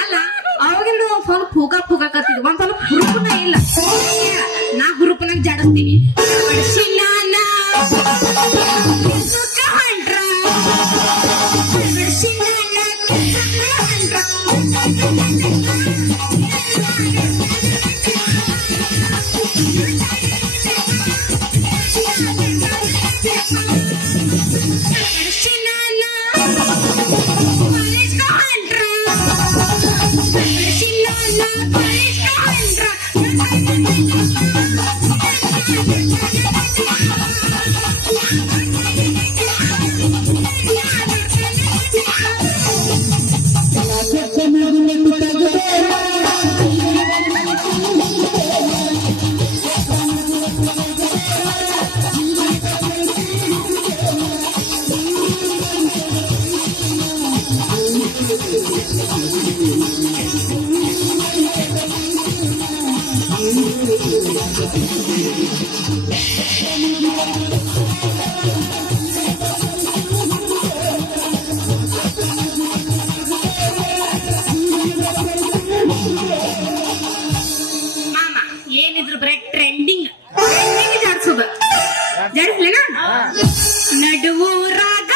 ಅಲ್ಲ ಅವಾಗ ಸ್ವಲ್ಪ ಹೋಗಾಕತ್ತಿದ್ ಒಂದ್ ಸ್ವಲ್ಪ ಹುರುಪನ ಇಲ್ಲ. ನಾ ಹುರುಪನಾಗ ಜಾಡಿಸ್ತೀನಿ. ಏನಿದ್ರು ಬರೀ ಟ್ರೆಂಡಿಂಗ್ ಜಾಡ್ಸೋದು. ಜಾಡಿಸ್ಲೇನಾ? ನಡುವೂರಾಗ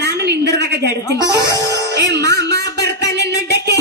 ನಾನು ನಿಂದ್ರದಾಗ ಜಾಡ್ತೀನಿ. ಏ ಮಾಮ ಬರ್ತಾನೆ ನಡ್ಡಕ್ಕೆ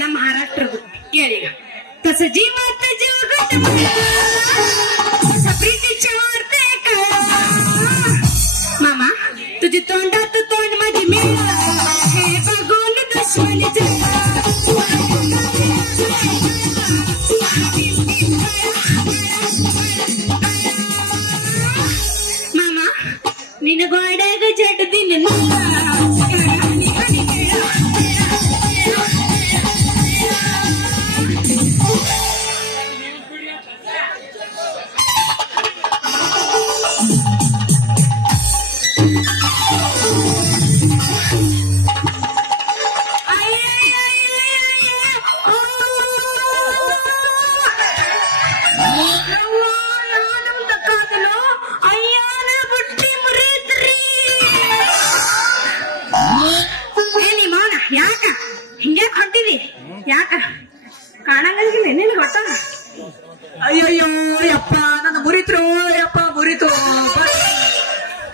ನಮ್ಮ ಮಹಾರಾಷ್ಟ್ರದ್ದು ಕೇಳಿ तस जीवात जीव घट प्रीतीच्या वार्ते मामा तुझी तोंडात तोंड माझी मिळा हे बघून दुश्मनी मामा निन गोड्याग जड दिन ಅಯ್ಯಯ್ಯೋ ಯಪ್ಪ ನನ್ನ ಮುರಿತ್ರು ಯಪ್ಪ ಮುರಿತು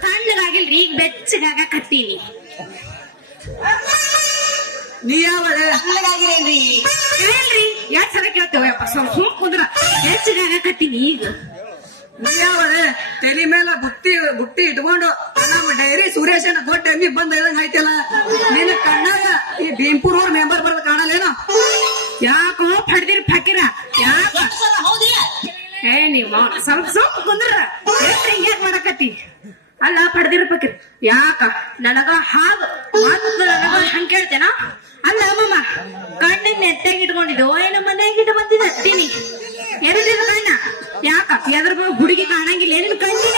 ತಣ್ಣಗಾಗಿಲ್ರಿ ಈಗ ಬೆಚ್ಚಗಾಗ ಕತ್ತೀನಿ ನೀ ಯಾವಳೆ ತಣ್ಣಗಾಗಿರೇನ್ರಿ ಹೇಳ್ರಿ ಯಾಕೆ ಸಲ ಕೇಳ್ತೇವಪ್ಪ ಸ್ವಲ್ಪ ಸುಮ್ ಕುಂದ್ರ ಬೆಚ್ಚಗಾಗ ಕತ್ತೀನಿ ಈಗ ನೀ ಯಾವಳೆ ತಲೆ ಮೇಲೆ ಬುಟ್ಟಿ ಇಟ್ಕೊಂಡು ನಮ್ಮ ಡೈರಿ ಸುರೇಶನ ಗೊಟ್ಟ ಎಮ್ಮಿ ಬಂದ್ ಹೇಳ್ದಂಗ ಆಯ್ತಲ್ಲ ನಿನ್ನ ಕಣ್ಣಾಗ ಈ ಭೀಮ್ಪುರ್ ಊರ್ ಮೆಂಬರ್ ಬರೋದ್ ಕಾಣಲ್ಲೇನೋ ಯಾಕೋ ಫಡ್ದಿರ್ ಫಕೀರ ಯಾಕ ಏ ನೀವ್ ಸ್ವಲ್ಪ ಸ್ವಲ್ಪ ಕುಂದ್ರ ಹಿಂಗ್ಯಾಕ್ ಮಾಡಕತ್ತಿ ಅಲ್ಲ ಫಡ್ದಿರ್ ಫಕೀರ್ ಯಾಕ ನನಗ ಹಾಗ ಮತ್ತ ನನಗ ಹಂಗ ಕೇಳ್ತೇನ ಅಲ್ಲ ಅಮ್ಮಮ್ಮ ಕಣ್ಣಿನ ನೆಟ್ಟಾಗಿ ಇಟ್ಕೊಂಡಿದ್ದು ಏನ ಮನೆಯಾಗ ಇಟ್ಟು ಬಂದಿದ್ದ ಹತ್ತೀನಿ ಎರಡಿದ ಕಣ್ಣ ಯಾಕ ಎದ್ರ ಹುಡುಗಿ ಕಾಣಂಗಿಲ್ಲ ಏನಿನ್ ಕಣ್ಣಿನ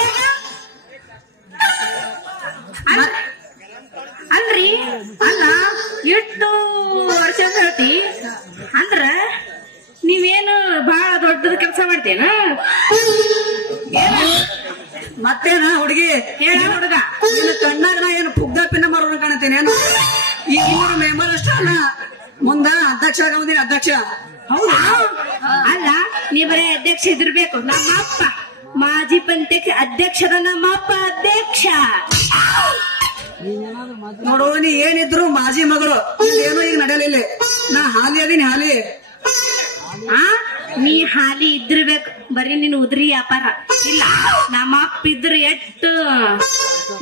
ಅಲ್ರಿ ಅಲ್ಲ ಎಷ್ಟು ವರ್ಷ ಅಂತ ಹೇಳ್ತಿ ಅಂದ್ರ ನೀವೇನು ಬಹಳ ದೊಡ್ಡದ ಕೆಲಸ ಮಾಡ್ತೇನ ಮತ್ತೇನ ಹುಡುಗಿ ಹೇಳ ಹುಡುಗ ನಿನ್ನ ಕಣ್ಣಾಗ ನಾ ಏನು ಪುಗ್ದ ಪಿನ್ನ ಮಾಡೋಣ ಕಾಣತೇನೇನು ಈ ಊರು ಮೆಂಬರ್ ಅಷ್ಟ ಅಲ್ಲ ಮುಂದ ಅಧ್ಯಕ್ಷ ಆಗಮದೀನಿ ಅಧ್ಯಕ್ಷ ಹೌದಾ ಅಲ್ಲ ನೀ ಬರೇ ಅಧ್ಯಕ್ಷ ಇದಿರ್ಬೇಕು ನಮ್ಮ ಅಪ್ಪ ಮಾಜಿ ಪಂಚಾಯತ್ ಅಧ್ಯಕ್ಷದ ನಮ್ಮ ಅಪ್ಪ ಅಧ್ಯಕ್ಷ ನೋಡು ನೀ ಏನಿದ್ರು ಮಾಜಿ ಮಗಳು ಏನೋ ಈಗ ನಡೆಯಲಿಲ್ಲ ನಾ ಹಾಲಿ ಅದೀನಿ ಹಾಲಿ ಆ ನೀ ಹಾಲಿ ಇದ್ದಿರ್ಬೇಕು ಬರೀ ನೀನ್ ಉದ್ರಿ ವ್ಯಾಪಾರ ಇಲ್ಲ ನಮ್ಮ ಅಪ್ಪ ಇದ್ರ ಎಷ್ಟು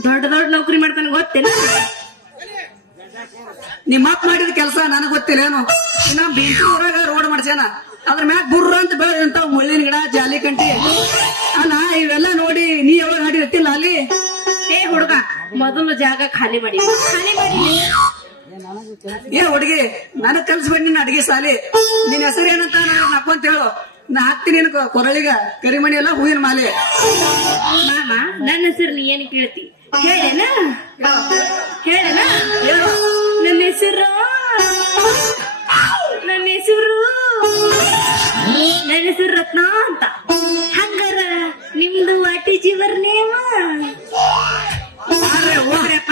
ದೊಡ್ಡ ದೊಡ್ಡ ನೌಕರಿ ಮಾಡ್ತಾನ ಗೊತ್ತಿಲ್ಲ ನಿಮ್ಮ ಅಪ್ಪ ಮಾಡಿದ ಕೆಲಸ ನನಗ್ ಗೊತ್ತಿಲ್ಲ ಏನು ಇನ್ನ ಬೀಚೂರಾಗ ರೋಡ್ ಮಾಡ್ಸ್ಯಾನ ಅದ್ರ ಮ್ಯಾಗ ಬುರ್ರ ಅಂತ ಬೆಳೆದಂತ ಮುಳ್ಳಿನ ಗಿಡ ಜಾಲಿ ಕಂಟಿ ಅಲ್ಲ ಇವೆಲ್ಲ ನೋಡಿ ನೀ ಯಾವಾಗ ಹಾಡಿರ್ತಿಲ್ಲ ಅಲ್ಲಿ ಏ ಹುಡುಗ ಮೊದಲು ಜಾಗ ಖಾಲಿ ಮಾಡಿ ಏ ಹುಡುಗಿ ನನಗ್ ಕಲ್ಸ್ಬೇಡಿ ನಿನ್ನ ಅಡಿಗೆ ಸಾಲಿ ನಿನ್ ಹೆಸರು ಏನಂತ ನಕ್ಕೊಂತ ಹೇಳು ನಾ ಹಾಕ್ತೀನಿ ನಿನ್ ಕೊರಳಿಗ ಕರಿಮಣಿ ಎಲ್ಲ ಹೂವಿನ ಮಾಲೆ ಮಾಮ ನನ್ನ ಹೆಸರು ನೀ ಏನ್ ಕೇಳ್ತಿ ಹೇಳೇನ ಹೇಳೇನ ನನ್ನ ಹೆಸರು ರತ್ನ ಅಂತ ಹಂಗಾರ ನಿಮ್ದು ವಾಟಿ ಜೀವರ್ ನೇಮ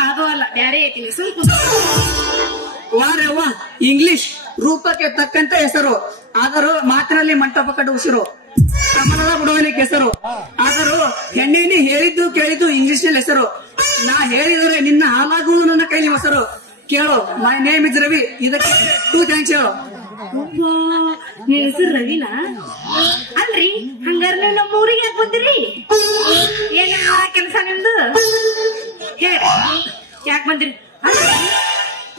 ಅದು ಅಲ್ಲ ಬ್ಯಾರೆ ಐತಿ ಸ್ವಲ್ಪ ವಾರವ್ವ ಇಂಗ್ಲಿಷ್ ರೂಪಕ್ಕೆ ತಕ್ಕಂತ ಹೆಸರು ಆದರೂ ಮಾತಿನಲ್ಲಿ ಮಂಟಪ ಕಟ್ಟು ಉಸಿರು ಕಮಲದ ಬುಡವನಿಗೆ ಹೆಸರು ಆದರೂ ಹೆಣ್ಣೇನಿ ಹೇಳಿದ್ದು ಕೇಳಿದ್ದು ಇಂಗ್ಲಿಷ್ ನಲ್ಲಿ ಹೆಸರು ನಾ ಹೇಳಿದರೆ ನಿನ್ನ ಹಾಲಾಗುವುದು ನನ್ನ ಕೈಲಿ ಹೆಸರು ಕೇಳು ಮೈ ನೇಮ್ ಇಸ್ ರವಿ ಇದಕ್ಕೆ 2 ಥ್ಯಾಂಕ್ಸ್ ಹೇಳು ನಿನ್ ಹೆಸರು ರವಿನಾ ಅಲ್ರಿ ಹಂಗಾರ ನೀವು ನಮ್ಮ ಊರಿಗೆ ಯಾಕೆ ಬಂದಿರಿ ಏನ ಕೆಲಸ ನಿಮ್ದು ಹೇಳ ಯಾಕೆ ಬಂದಿರಿ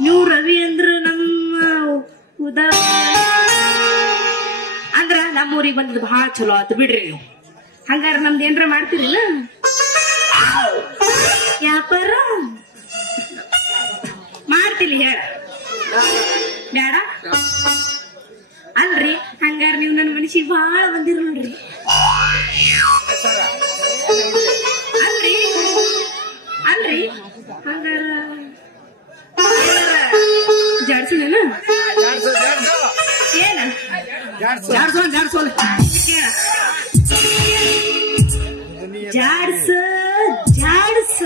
ನೀವು ರವಿ ಅಂದ್ರ ನಮ್ಮ ಉದಾ ಅಂದ್ರ ನಮ್ಮ ಊರಿಗೆ ಬಂದಿದ್ ಬಹಳ ಚಲೋ ಆತು ಬಿಡ್ರಿ ನೀವು ಹಂಗಾರ ನಮ್ದು ಏನ್ರ ಮಾಡ್ತೀರಿನ ವ್ಯಾಪಾರ ಮಾಡ್ತೀನಿ ಹೇಳ ಬೇಡ ಅಲ್ರಿ ಹಂಗಾರ ನೀವ್ ನನ್ ಮನಸ್ಸಿಗೆ ಬಾಳ ಬಂದಿರ್ ನೋಡ್ರಿ. ಅಲ್ರಿ ಅಲ್ರಿ ಹಂಗಾರ ಜಾಡ್ಸೋಣ ಏನ ಜಾಡ್ಸೋಲ್ ಜಾಡ್ಸೋಲ್ ಜಾಡ್ಸ ಜಾಡ್ಸ